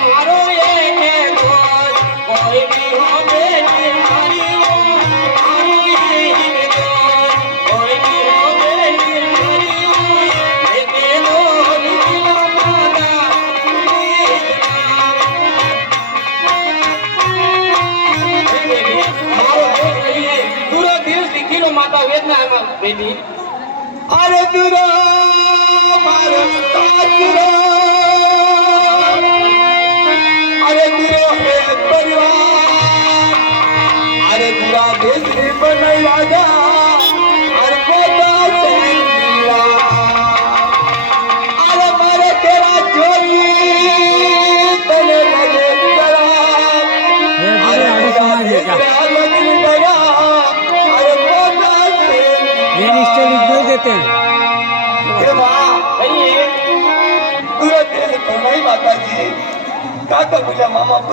મારો એક કોઈ બી હો બેટી મારી મારો એક કોઈ બી હો બેટી મારી એકેલો દીકરો માતા પૂરો દિવસ દીકરો માતા વેદના એમાં બેટી અરે દુરો મારો સાસરો અરે દુરો હે પરિવાર અરે દુરા દેશ બનાઈ રાજા અરે કોતા સેંદિયા અરે મારે તેરા જોઈ તને લગે કરા અરે સમાજ લગન દયા અરે કોતા मेरी स्टोरी बोल देते हैं पूरा देश तो नहीं माता जी काका बोला मामा